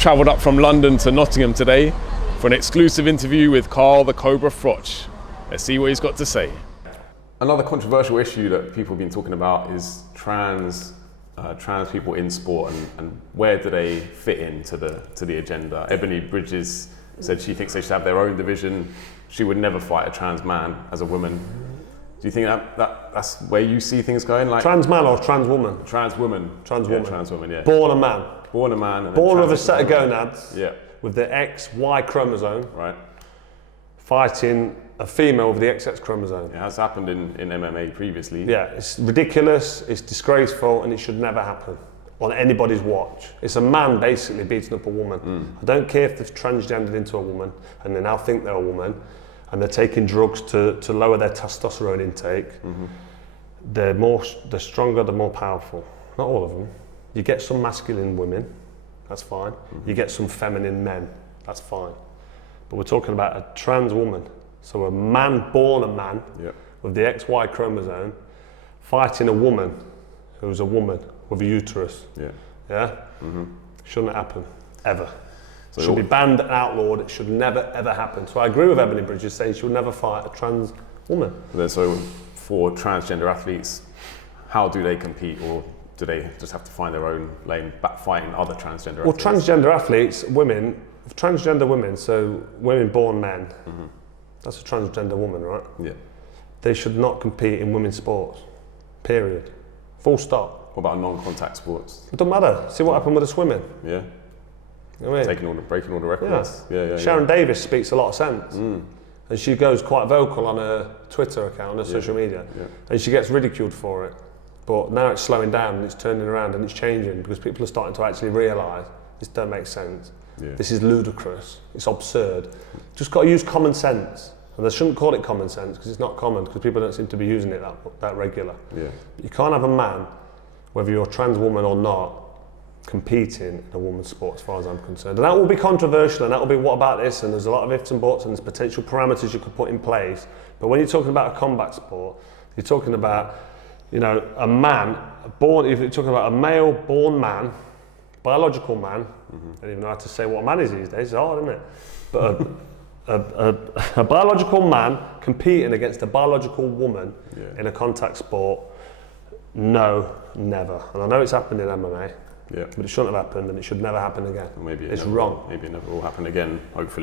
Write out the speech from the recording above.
travelled up from London to Nottingham today for an exclusive interview with Carl the Cobra Froch. Let's see what he's got to say. Another controversial issue that people have been talking about is trans people in sport and where do they fit into the agenda. Ebony Bridges said she thinks they should have their own division. She would never fight a trans man as a woman. Do you think that's where you see things going? Like trans man or trans woman? Trans woman. Trans woman. Yeah, trans woman, yeah. Born a man. Born a man. And born with a set of gonads. Yeah. With the XY chromosome. Right. Fighting a female with the XX chromosome. It has happened in MMA previously. Yeah, it's ridiculous, it's disgraceful, and it should never happen on anybody's watch. It's a man basically beating up a woman. I don't care if they've transgendered into a woman and they now think they're a woman and they're taking drugs to lower their testosterone intake. They're stronger, they're more powerful. Not all of them. You get some masculine women, that's fine. You get some feminine men, that's fine. But we're talking about a trans woman. So a man born a man with the XY chromosome fighting a woman who's a woman with a uterus. Shouldn't happen, ever. So it should be banned and outlawed. It should never, ever happen. So I agree with Ebony Bridges saying she would never fight a trans woman. So for transgender athletes, how do they compete, or do they just have to find their own lane fighting other transgender athletes? Well, transgender athletes, transgender women, so women born men, that's a transgender woman, right? Yeah. They should not compete in women's sports, period. Full stop. What about non-contact sports? It doesn't matter. See what happened with the swimming. Yeah. You know what I mean? Breaking all the records. Yeah. Sharon Davis speaks a lot of sense. And she goes quite vocal on her Twitter account, on her social media. And she gets ridiculed for it. But now it's slowing down and it's turning around and it's changing because people are starting to actually realise this don't make sense. This is ludicrous. It's absurd. Just got to use common sense. And they shouldn't call it common sense because it's not common because people don't seem to be using it that regular. But you can't have a man, whether you're a trans woman or not, competing in a woman's sport as far as I'm concerned. And that will be controversial and that will be what about this, and there's a lot of ifs and buts and there's potential parameters you could put in place. But when you're talking about a combat sport, you're talking about, a man born, if you're talking about a male born man, biological man, I don't even know how to say what a man is these days, it's hard, isn't it? But a biological man competing against a biological woman in a contact sport, no, never. And I know it's happened in MMA, but it shouldn't have happened and it should never happen again. Or maybe it's wrong. Maybe it never will happen again, hopefully.